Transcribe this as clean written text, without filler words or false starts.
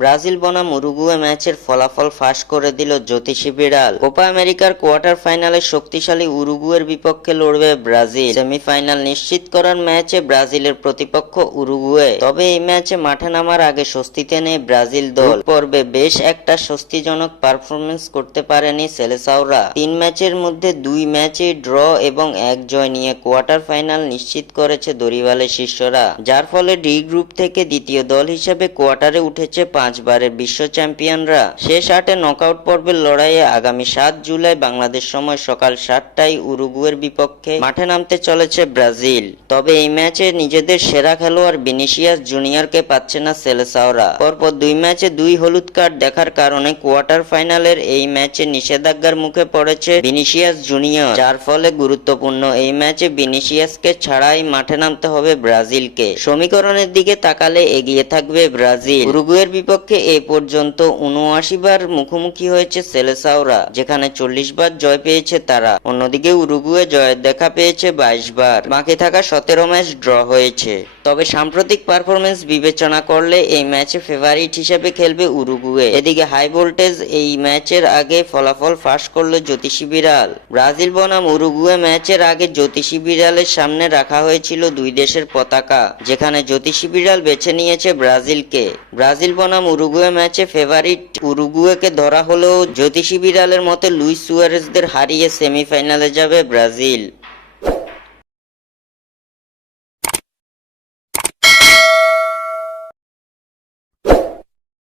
Brazil বনাম Uruguay ম্যাচের ফলাফল ফাঁস করে দিল জ্যোতিষী বিড়াল। কোপা আমেরিকার কোয়ার্টার ফাইনালে শক্তিশালী উরুগুয়ের বিপক্ষে লড়বে ব্রাজিল। সেমিফাইনাল নিশ্চিত করার ম্যাচে ব্রাজিলের প্রতিপক্ষ উরুগুয়ে। তবে এই ম্যাচে মাঠে নামার আগে স্বস্তিতে নেই ব্রাজিল দল। পর্বে বেশ একটা স্বস্তিজনক পারফরমেন্স করতে পারেনি সেলেসাওরা। 3 ম্যাচের মধ্যে 2 ম্যাচে ড্র এবং 1 জয় নিয়ে কোয়ার্টার ফাইনাল নিশ্চিত করেছে দরিবালের শিষ্যরা, যার ফলে ডি গ্রুপ থেকে দ্বিতীয় দল হিসেবে কোয়ার্টারে উঠেছে 5 বারের বিশ্ব চ্যাম্পিয়নরা। শেষ 8 নকআউট পর্বের লড়াইয়ে আগামী 7 জুলাই বাংলাদেশ সময় সকাল 7টায় উরুগুয়ের বিপক্ষে মাঠে নামতে চলেছে ব্রাজিল। তবে এই ম্যাচে নিজেদের সেরা খেলোয়াড় ভিনিসিয়াস জুনিয়রকে পাচ্ছে না সেলেসাওরা। পরপর 2 ম্যাচে 2 হলুদ কার্ড দেখার কারণে কোয়ার্টার ফাইনালের এই ম্যাচে নিষেধাজ্ঞার মুখে পড়েছে ভিনিসিয়াস জুনিয়র, যার ফলে গুরুত্বপূর্ণ এই ম্যাচে ভিনিসিয়াসকে ছাড়াই মাঠে নামতে হবে ব্রাজিলকে। সমীকরণের দিকে তাকালে এগিয়ে থাকবে ব্রাজিল। উরুগুয়ের বিপক্ষে এ পর্যন্ত 79 বার মুখোমুখি হয়েছে সেলেসাওরা, যেখানে 40 বার জয় পেয়েছে তারা। অন্যদিকে উরুগুয়ে জয়ের দেখা পেয়েছে 22 বার। বাকি থাকা 17 ম্যাচ ড্র হয়েছে। তবে সাম্প্রতিক পারফরমেন্স বিবেচনা করলে এই ম্যাচে ফেভারিট হিসেবে খেলবে উরুগুয়ে। এদিকে হাই ভোল্টেজ এই ম্যাচের আগে ফলাফল ফাঁস করলো জ্যোতিষী বিড়াল। ব্রাজিল বনাম উরুগুয়ে ম্যাচের আগে জ্যোতিষী বিড়ালের সামনে রাখা হয়েছিল 2 দেশের পতাকা, যেখানে জ্যোতিষী বিড়াল বেছে নিয়েছে ব্রাজিলকে। ব্রাজিল বনাম উরুগুয়ে ম্যাচে ফেভারিট উরুগুয়েকে ধরা হলেও জ্যোতিষী বিড়ালের মতে লুইস সুয়ারেজদের হারিয়ে সেমিফাইনালে যাবে ব্রাজিল।